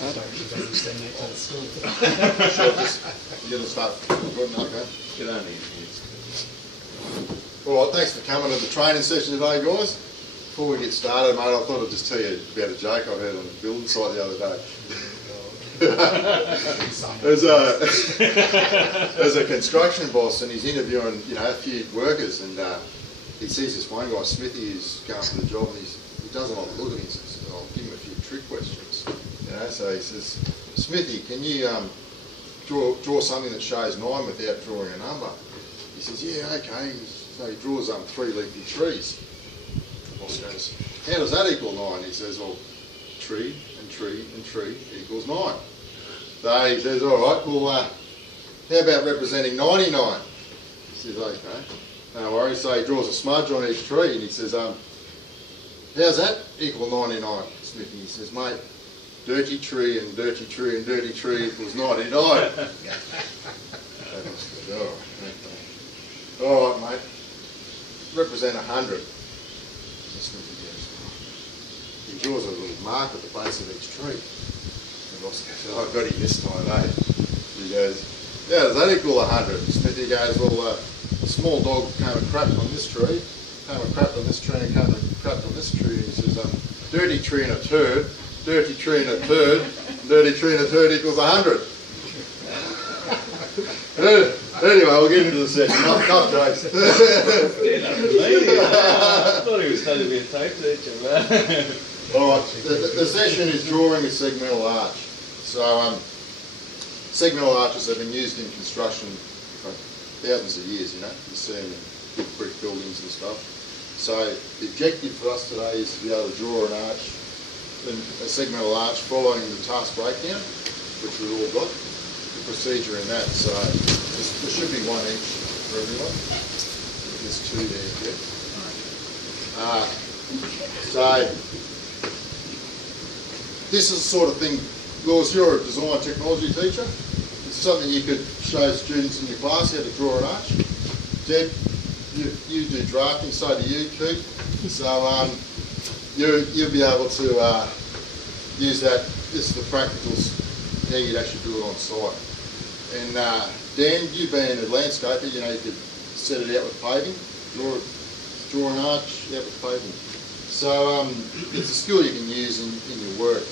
start? I don't understand that kind of school. You're going to start recording, okay? Get on here. All right, thanks for coming to the training session today, guys. Before we get started, mate, I thought I'd just tell you about a joke I heard on the building site the other day. There's a construction boss and he's interviewing, a few workers, and he sees this one guy, Smithy, who's going for the job, and he doesn't like the look at him. He says, I'll give him a few trick questions. So he says, Smithy, can you draw something that shows 9 without drawing a number? He says, yeah, okay. So he draws 3 leafy trees. The boss goes, how does that equal 9? He says, well, tree and tree and tree equals 9. So he says, all right, well, how about representing 99? He says, okay, no worries. So he draws a smudge on each tree and he says, how's that equal 99, Smithy? He says, mate, dirty tree and dirty tree and dirty tree equals 99. All right, mate, represent 100. He draws a little mark at the base of each tree. The boss goes, oh, I got him this time, eh? He goes, yeah, does that equal 100? Smithy goes, well, a small dog came and crapped on this tree, came and crapped on this tree, and came and crapped on this tree. He says, dirty tree and a turd, dirty tree and a turd, dirty tree and a turd equals 100. Anyway, we'll get into the session. Not jokes. I thought he was studying to be a tape teacher, man. All right, the session is drawing a segmental arch. So segmental arches have been used in construction for thousands of years, You see them in big brick buildings and stuff. So the objective for us today is to be able to draw an arch, a segmental arch following the task breakdown, which we've all got, the procedure in that. So there should be 1 each for everyone. There's 2 there, yeah. So this is the sort of thing, Lewis, you're a design technology teacher. It's something you could show students in your class how to draw an arch. Deb, you do drafting, so do you, Keith. So you'll be able to use that. This is the practicals, how you'd actually do it on site. And Dan, you being a landscaper, you could set it out with paving, draw an arch out with paving. So it's a skill you can use in your work.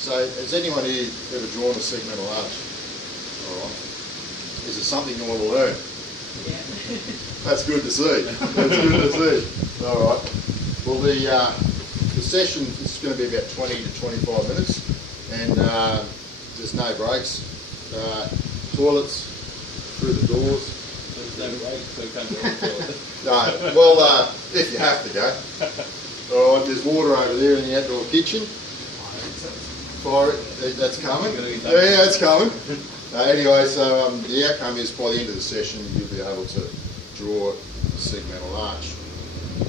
So has anyone here ever drawn a segmental arch? All right. Is it something you want to learn? Yeah. That's good to see. That's good to see. All right. Well, the session is going to be about 20 to 25 minutes, and there's no breaks. Toilets through the doors. There's no break, so you can't go to the toilet. No. Well, if you have to go. All right. There's water over there in the outdoor kitchen. Fire, that's coming. Yeah, that's coming. Anyway, so the outcome is by the end of the session you'll be able to draw a segmental arch.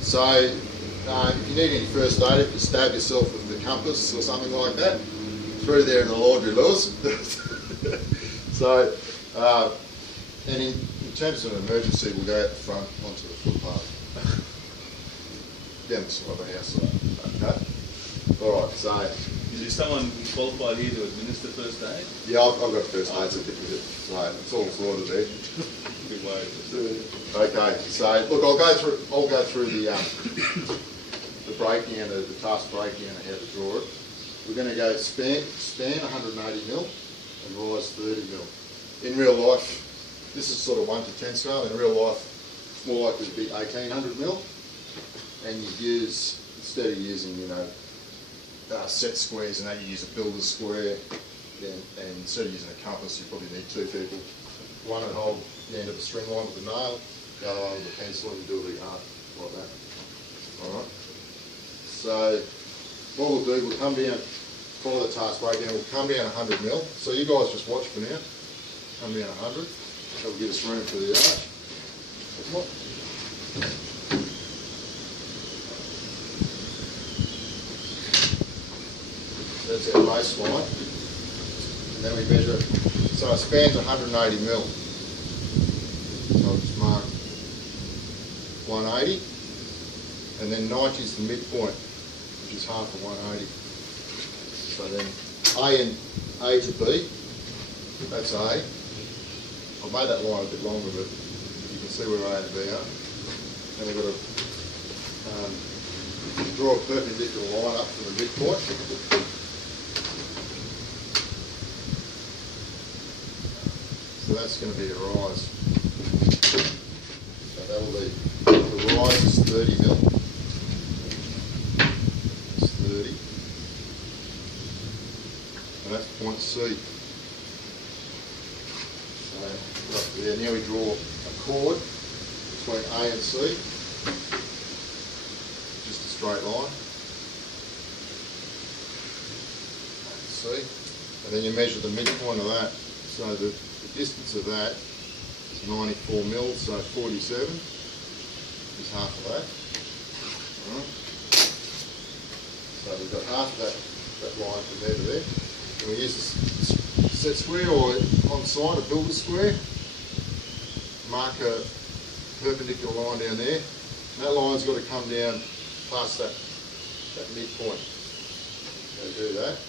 So if you need any first aid, if you stab yourself with the compass or something like that, through there in the laundry, Lewis. So, and in terms of an emergency, we'll go out the front onto the footpath, down the side of the house. Okay. All right. So. Is there someone qualified here to administer first aid? Yeah, I've got first aid certificate, so it's all sorted there. Good way. Okay, so look, I'll go through the breakdown, the task breakdown of how to draw it. We're going to go span 180 mil and rise 30 mil. In real life, this is sort of 1 to 10 scale. In real life, it's more likely to be 1800 mil, and you use, instead of using set squares and that, you use a builder's square, and instead of using a compass you probably need 2 people. One would hold the end of the string line with a nail, the other one with a pencil, and do it like that. Alright. So what we'll do, we'll come down, follow the task breakdown, we'll come down 100 mil. So you guys just watch for now. Come down 100. That will give us room for the arch. That's our baseline, and then we measure, so it spans 180 mil. So I'll just mark 180, and then 90 is the midpoint, which is half of 180. So then A to B. That's A. I've made that line a bit longer, but you can see where A and B are. And we've got to draw a perpendicular line up from the midpoint. So that's going to be a rise. So that will be, the rise is 30 mil. It's 30. And that's point C. So up there, now we draw a chord between A and C. Just a straight line. C. And then you measure the midpoint of that. So the distance of that is 94 mil, so 47 is half of that. Alright. So we've got half of that line from there to there. And we use a set square or on site a builder square. Mark a perpendicular line down there. And that line's got to come down past that midpoint. So do that.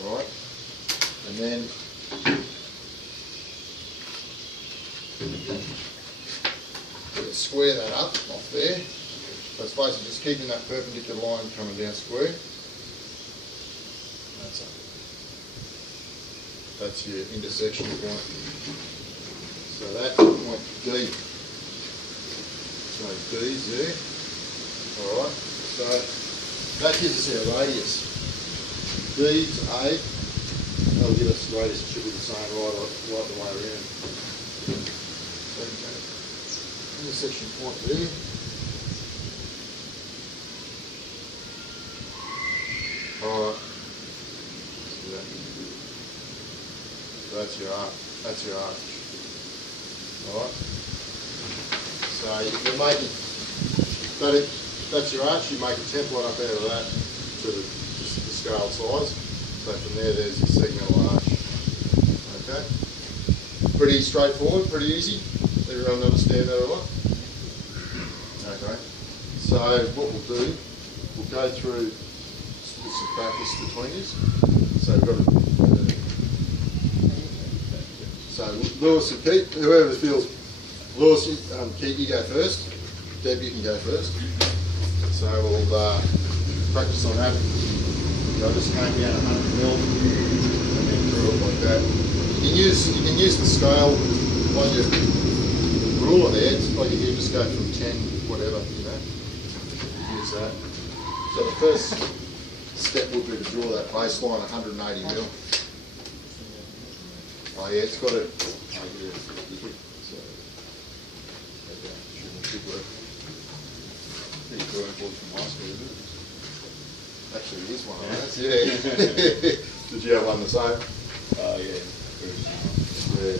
Alright. And then square that up off there. So it's basically just keeping that perpendicular line coming down square. That's your intersection point. So that's point D. So D's there. Alright. So that gives us our radius. D to A. That'll give us the radius. It should be the same right the way around. Intersection point there. Alright. So that's your arch. That's your arch. Alright. So you're making that's your arch. You make a template up out of that to the scale size. So from there's your segmental arch. Okay. Pretty straightforward. Pretty easy. Everyone understand that all right? Okay. So what we'll do, we'll go through some practice between you. So we've got to, so Lewis and Keith, whoever feels, Lewis, Keith, you go first. Deb, you can go first. So we'll practice on that. So I just came down 100 mil and then through it like that. You can use the scale on your ruler there. It's like you just go from 10, whatever, you know. Use that. So the first step would be to draw that baseline 180 mil. Oh yeah, it's got to. Oh yeah, so should work. Pretty drawing board from high school, isn't it? Actually, it is one of those. Yeah. Did you have one the same? Oh yeah. Yeah.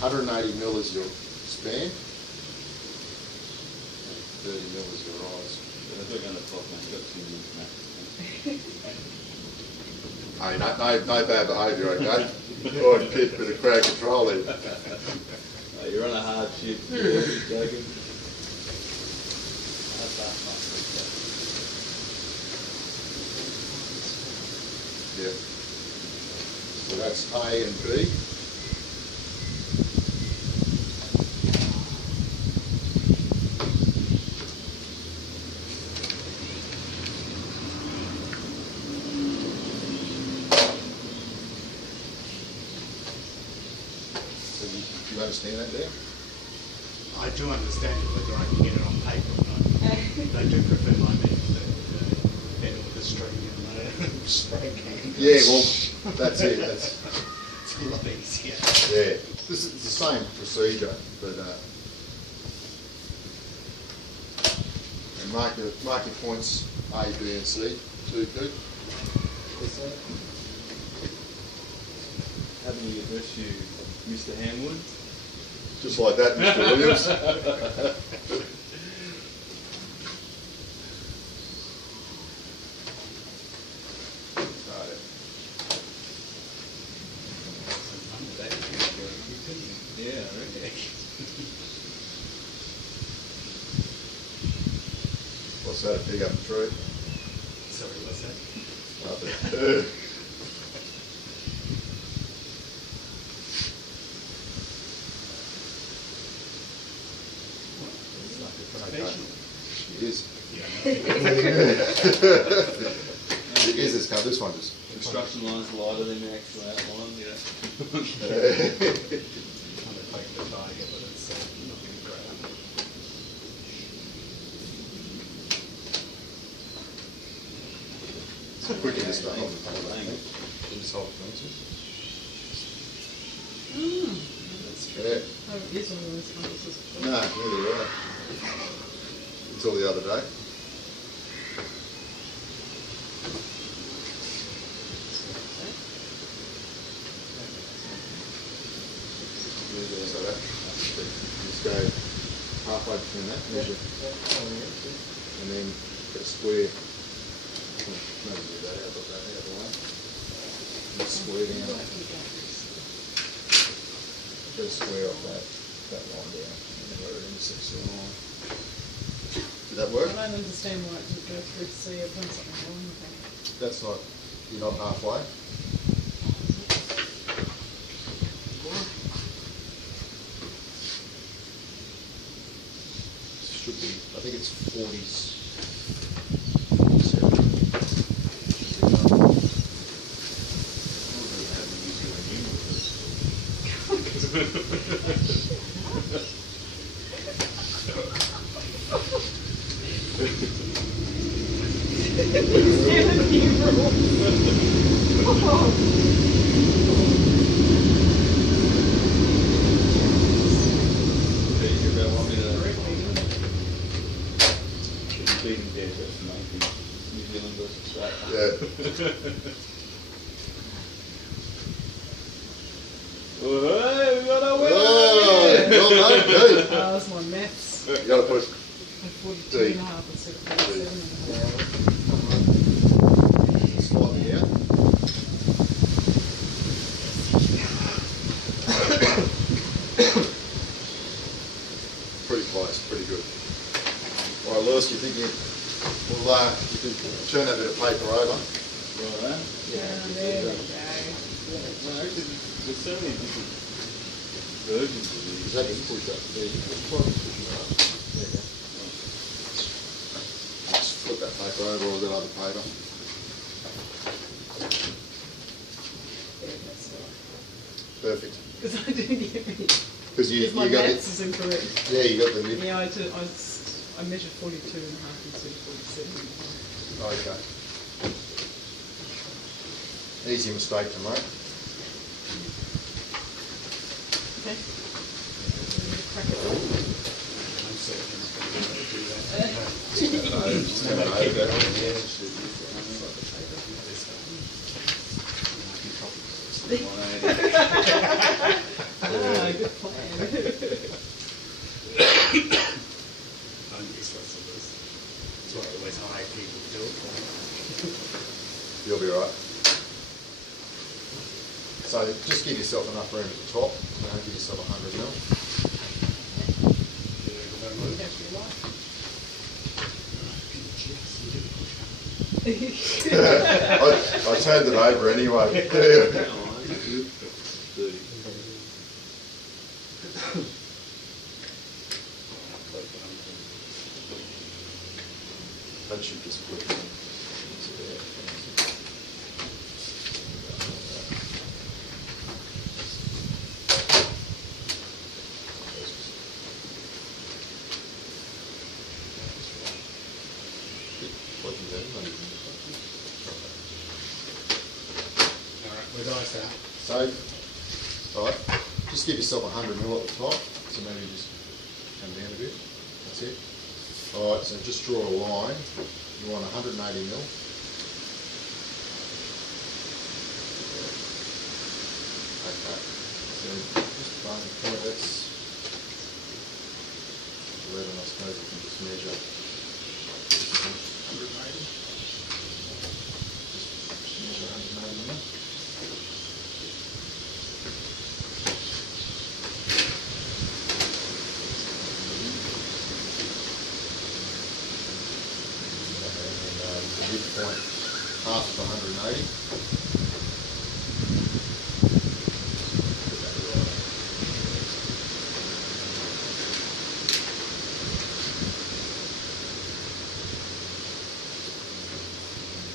180 mil is your span. 30 mil is your rise. That's not going to pop, mate. Got 2 minutes, mate. Hey, no bad behaviour, okay? Oh, a bit of crowd control there. Oh, you're on a hard shift. You're joking. Yeah. So that's A and B. So you understand that there? I do understand it, whether I can get it on paper or not. I do prefer my pen with a string and spray can. Yeah, well, that's it. It's a lot easier. Yeah, this is the same procedure, but and mark your points A, B, and C. Too good. How do we address you, Mr. Hamwood? Just like that, Mr. Williams. Yeah, I reckon. What's that, a pig up a tree? Sorry, what's that? It is. Yeah, It is this car. This one just. Construction lines lighter than the actual outline, yeah. I'm going to take the target, but it's not going to grab. It's quicker this way. Just hold it. That's true. Yeah. Oh, it is one of those colours, isn't it? No, neither right. Until the other day. So that, just go halfway between that, measure, and then get a square. Maybe do that out of the way. And square down. Get a square off that line down, and then where it intersects the line. Did that work? I don't understand why it didn't go through to see if there's something wrong with it. That's not, you're not halfway. Should be, I think it's 40s. That's my maths. You gotta push. 42 and a half instead of 47 and a half. Slightly out. Pretty close, pretty good. All right, Lewis, you think you can turn that bit of paper over? Right. There we go. Well, actually, there's so many different versions of these. Is that just push up? There you go. Push it up. There you go. Just flip that paper over or that other paper. Perfect. Because I didn't get me. Because you my got maths is incorrect. Yeah, you got the mid. Yeah, I measured 42 and a half instead of 47 and a half. Oh, okay. Easy mistake to make. Okay. Crack it on. I'm certainly not going to be able to do that. Turn it over. Good plan. I'm useless at this. That's why I always hire people to do it for me. You'll be right. So just give yourself enough room at the top. Give yourself 100 mil. I turned it over anyway. That should just put it into there. Alright, we're dice out. So, alright, just give yourself 100 mil at the top. So maybe just come down a bit. That's it. Alright, so just draw a line. You want 180 mil. Okay. So just find the point. That's 11, I suppose you can just measure. 180. Just measure 180 mil. Midpoint, half of 180. 180.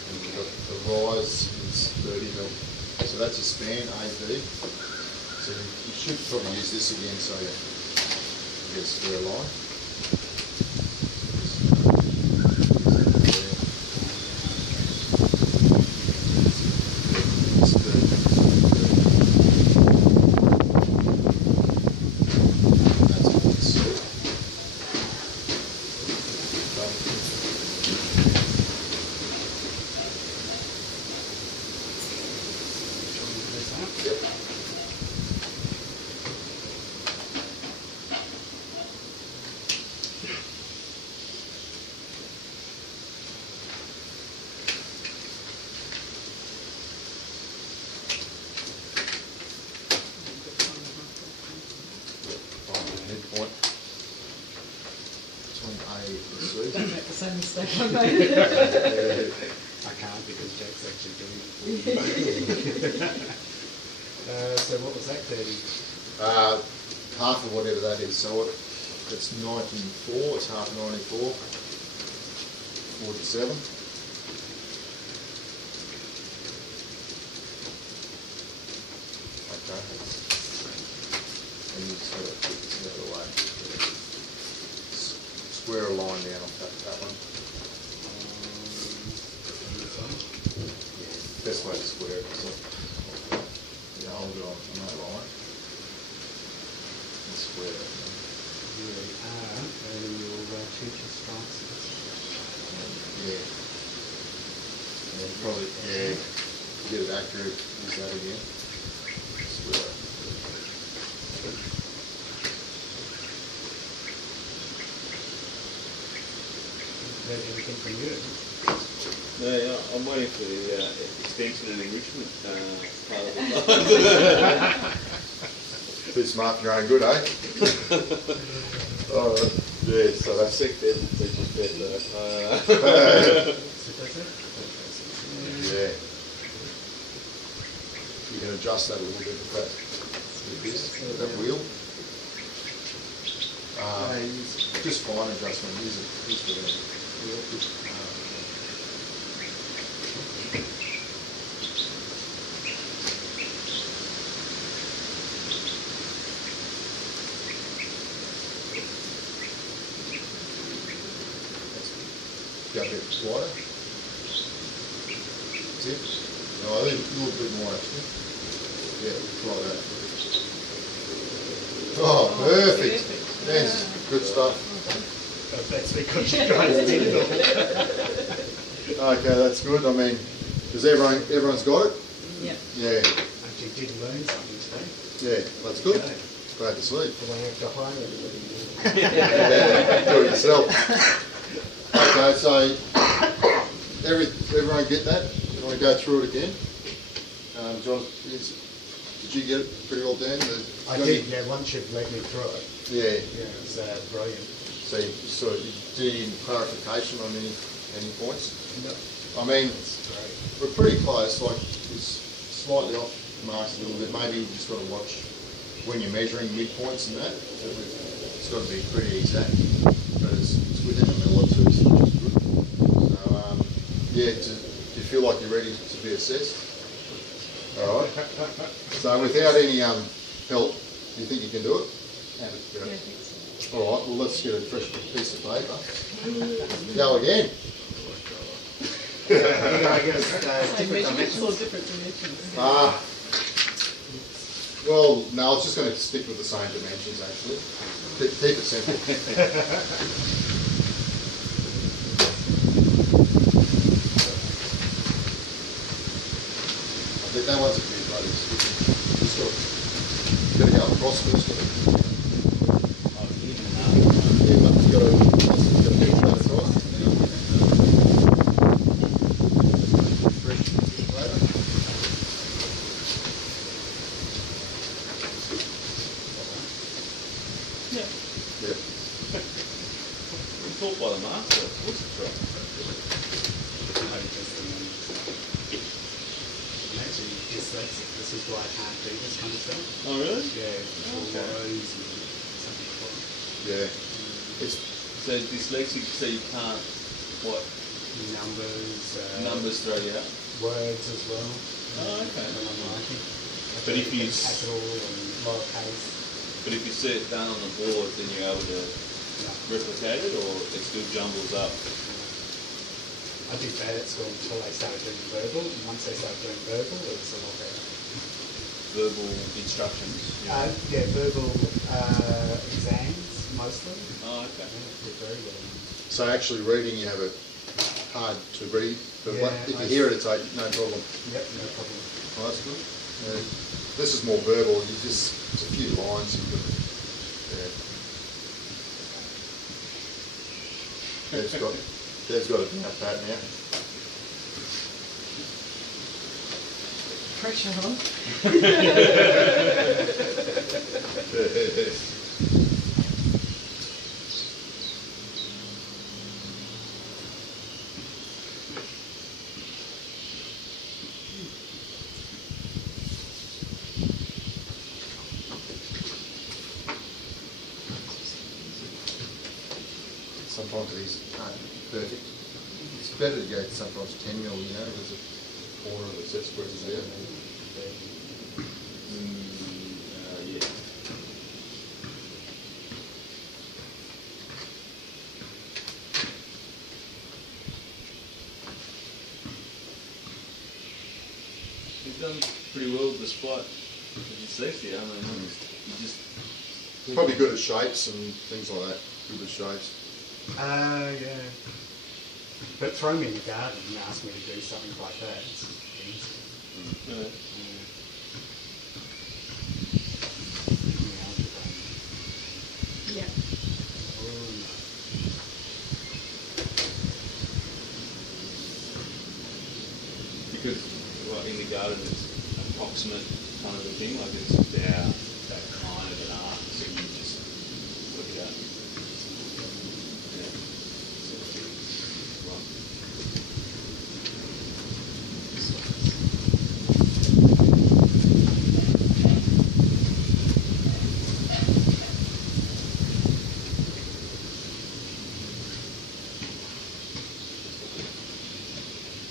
And we've got the rise is 30 mil. So that's your span, AB. So you should probably use this again so you get a square line. Midpoint between A and C. Don't make the same mistake I made. I can't because Jack's actually doing it for me. So what was that, 30? Half of whatever that is. So it's 94, it's half 94, 47. Okay. And you just got to put this the other way. Square a line down on that one. Yeah, best way to square it. So you hold it on that line. And square it. You are, and your teacher strikes it. Yeah. And probably, yeah, to get it accurate, use that again. Square it. Heard anything from you? No, yeah, I'm waiting for the extension and enrichment part of it. Too smart for your own good, eh? Oh, yeah, so that's Sick there, teacher's bed though. yeah. You can adjust that a little bit with that wheel. Just fine adjustment. Use the wheel. Go a bit wider. That's it. No, I think a little bit more actually. Yeah, like that. Oh, perfect. Yes, good stuff. That's because you guys did it all. Okay, that's good. I mean, does everyone's got it? Yeah. Yeah. Actually did learn something today. Yeah, that's good. Okay. Glad to see. Do I have to hire everybody? Yeah, do it yourself. Okay, so everyone get that? You want to go through it again? John, did you get it pretty well done? I did, yeah, once you've led me through it. Yeah. Yeah, it was brilliant. So you sort of do you need clarification on any points? No. I mean, That's great. we're pretty close. Like it's slightly off marks a little bit. Maybe you just got to watch when you're measuring midpoints and that. It's got to be pretty exact because it's within a mil or two, so which is good. So yeah, do you feel like you're ready to be assessed? All right. So without any help, do you think you can do it? Yeah, I think so. All right. Well, let's get a fresh piece of paper. Go again. I guess, Same different measurements or dimensions. different dimensions? Well, no, I was just going to stick with the same dimensions actually. Keep it simple. I think that one's a bit bloody sticky. Just got to go across first. Yeah, but you got to bring that across. Fresh later. Yeah. Yeah. It's taught by the master, of course it's right. dyslexic. This is why I can't do this kind of stuff. Oh, really? Yeah, Okay. rows and something like Yeah. It's So dyslexic, so you can't, what, numbers, numbers throw you out? words as well. Oh, okay. When I'm writing. But if you capital and lowercase. But if you set it down on the board, then you're able to No. replicate it, or it still jumbles up? I did bad at school until they started doing verbal, and once they started doing verbal, it was a lot better. Verbal instructions? Yeah, verbal exams mostly. Oh, okay. Yeah, did very well. so actually reading, you have it hard to read, but Yeah, if you hear it, it's like no problem. Yep, no problem. Oh, that's good. Yeah. This is more verbal. You just it's a few lines. You can, yeah. Dev's got it down pat now. Pressure, huh? Sometimes these aren't perfect. It's better to go sometimes 10 mil, you know, there's a corner of the set squares is there. Yeah. You've done pretty well despite the dyslexia. I mean, you just... Probably good at shapes and things like that. Good at shapes. Yeah. But throw me in the garden and ask me to do something like that. It's easy. Yeah. Yeah. Because, well, in the garden it's approximate kind of a thing, like it's about that kind of an arc, so you just work it out. Yeah. Right.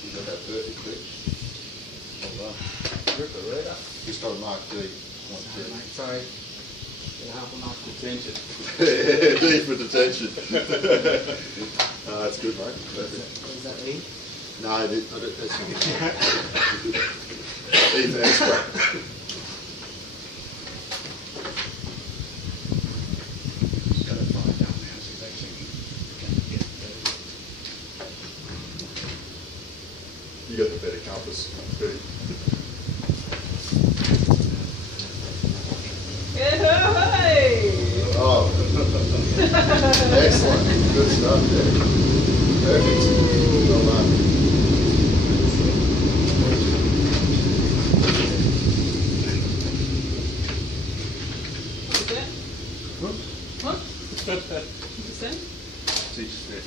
You got that perfectly. Well done. Ripper, reader. Just got a mark D. Point No, mate, sorry. Get half a mark. Detention. D for detention. That's good, mate. Perfect. Is that E? No, that's not E for extra. She's got a 5 down now. She's actually going to get You got the better compass. Good. Hey! Oh, excellent. Good stuff there. Perfect. Well done. What's that? What? What's that? Teach that.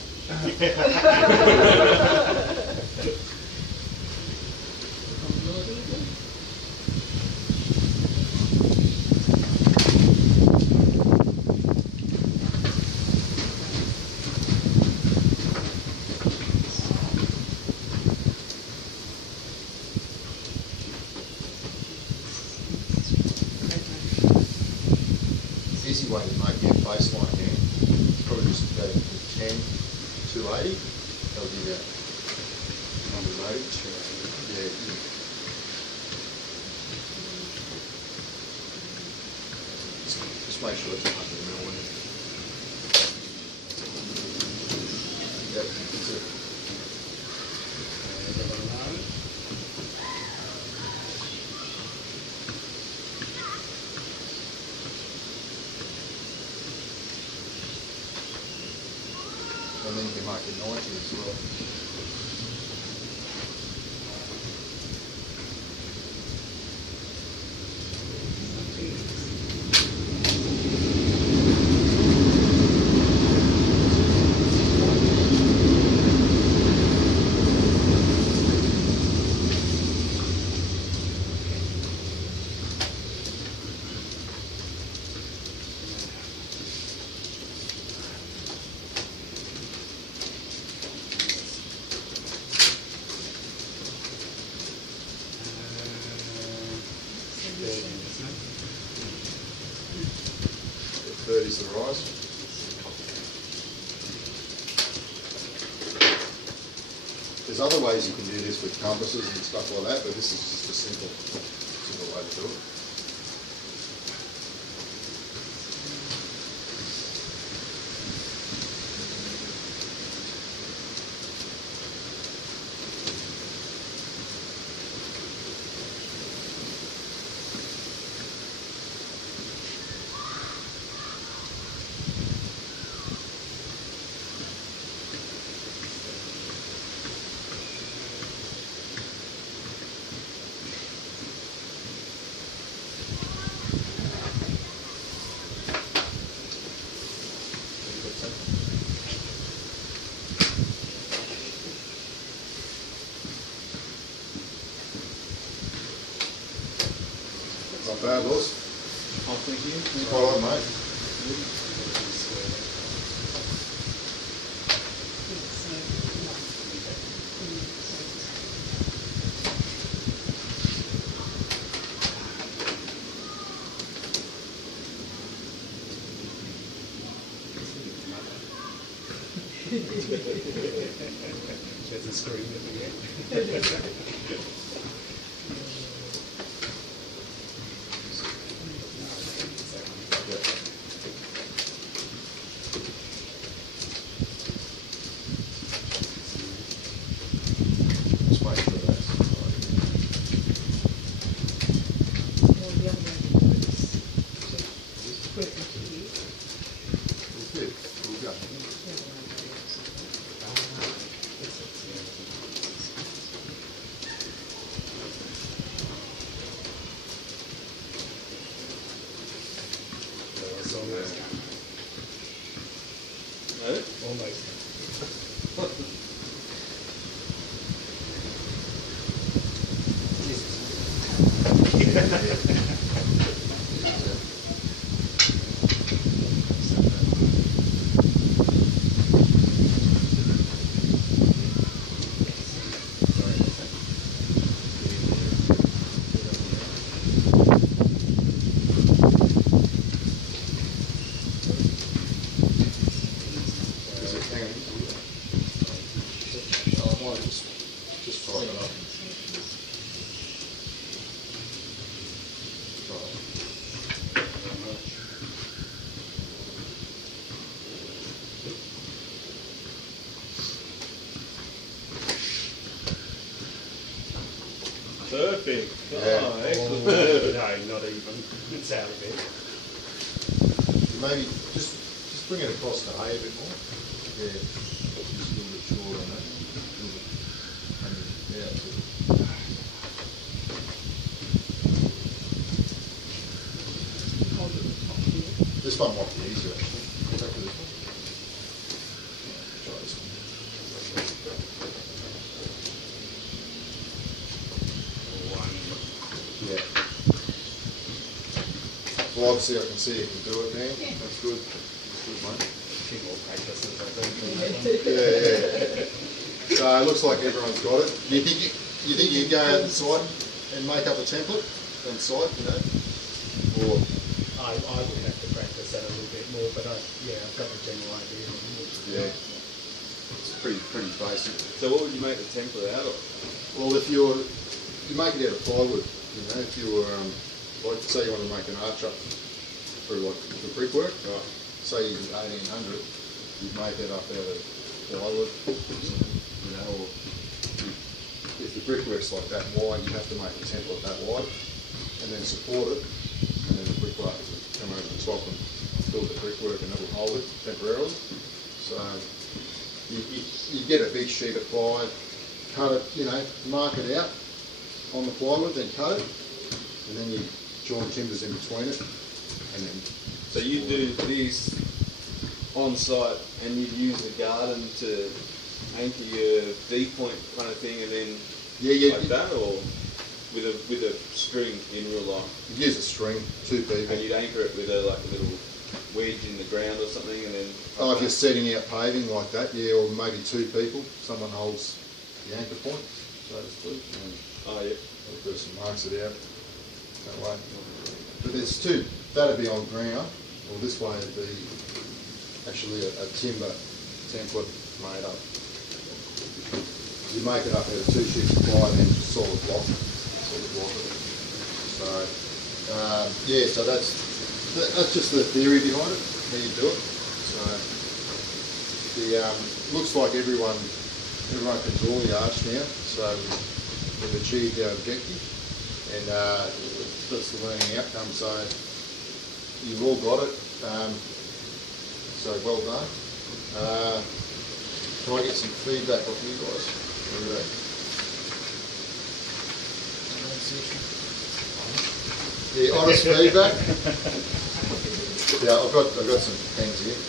Easy way to make your baseline here. Probably just go to 10, 280. That'll give you numbers 80. Yeah. Just make sure it's 100 mil. Yep, that's it. And then you can mark it 90 as well. is the rise. There's other ways you can do this with compasses and stuff like that, but this is just a simple way to do it. Not bad, Lewis. Oh, thank you. Quite all right, mate. There's a screen at the end. Just wait for that. Or the other way to do it is to put it into here. It's good. We'll go. The other way to do it. It's almost No? almost. Is it hanging? I might just try it up. Try it. Perfect. Yeah. Oh, excellent. No, not even. It's out of it. Maybe just bring it across the A a bit more. Yeah, just a little bit short on that. A little bit. And yeah, that's it. Hold it at the top here. This one might be easier actually. Go back to this one. Try this one. Yeah. Well, obviously I can see you can do it now. That's good. That's good, mate. Few more practices, I think. Yeah. So it looks like everyone's got it. You think you go out inside and make up a template on site, you know? Or I would have to practice that a little bit more, but I've got the general idea. yeah, it's pretty basic. So what would you make the template out of? Well, if you make it out of plywood, you know, if you were like say you want to make an arch up for like the brickwork, Right. say you did 1800, you'd make it up out of plywood, you know, or if the brickwork's like that wide, you have to make the template that wide, and then support it, and then the brickwork will come over the top and build the brickwork, and it'll hold it temporarily. So you get a big sheet of ply, cut it, you know, mark it out on the plywood, then cut it, and then you join timbers in between it, and then. So you do this on site and you'd use the garden to anchor your V-point kind of thing, and then like that, or with a string in real life? You use a string, 2 people. And you'd anchor it with a little wedge in the ground or something, and then. Oh, if you're setting out paving like that, yeah, or maybe 2 people, someone holds the anchor point, so to speak, and Oh yeah. the person marks it out that way. But there's 2, that'd be on ground, Well, this way would be actually a timber template made up. You make it up out of 2 sheets of ply and then solid block it. So, yeah, so that's just the theory behind it, how you do it. So, looks like everyone can draw the arch now, so we've achieved our objective, and that's the learning outcome. So you've all got it, so well done. Can I get some feedback off you guys? Yeah, honest feedback. Yeah, I've got some pens here.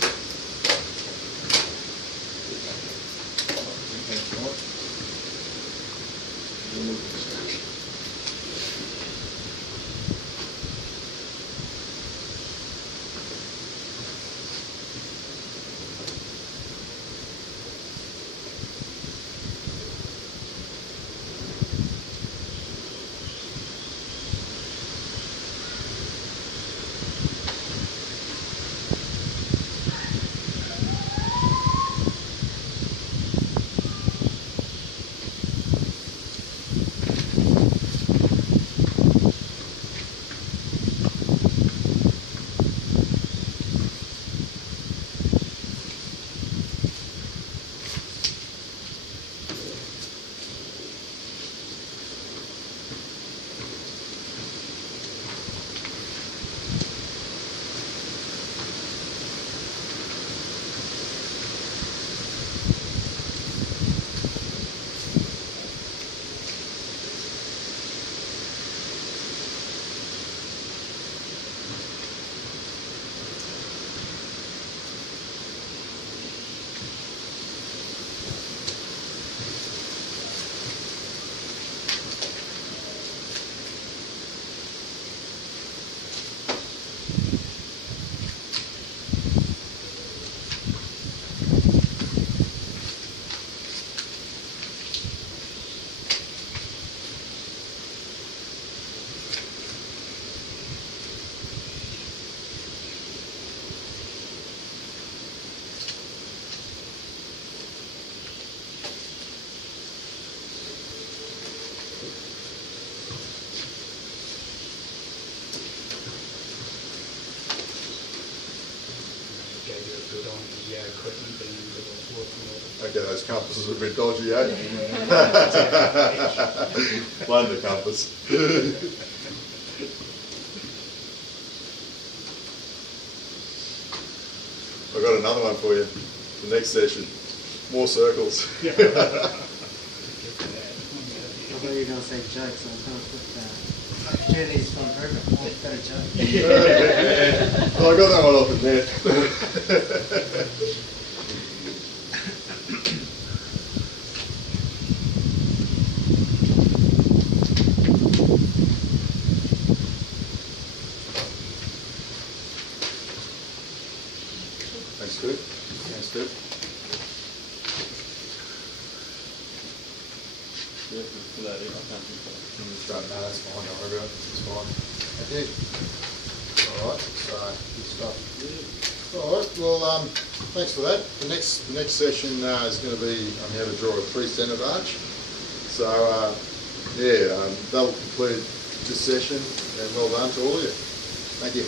Okay, those compasses are a bit dodgy, eh? Blame the compass. I've got another one for you. The next session. More circles. I thought you were going to say jokes, so I was going to put opportunities for improvement. More better joke. Well, I got that one off the net. Thanks, Steve. Thanks, Steve. Yeah, for that, I can't think of it. No, that's fine, don't worry about it. It's fine. Okay. Alright, so good stuff. Alright, well, thanks for that. The next session is going to be on how to draw a 3-centred arch. So, yeah, that'll conclude this session, and well done to all of you. Thank you.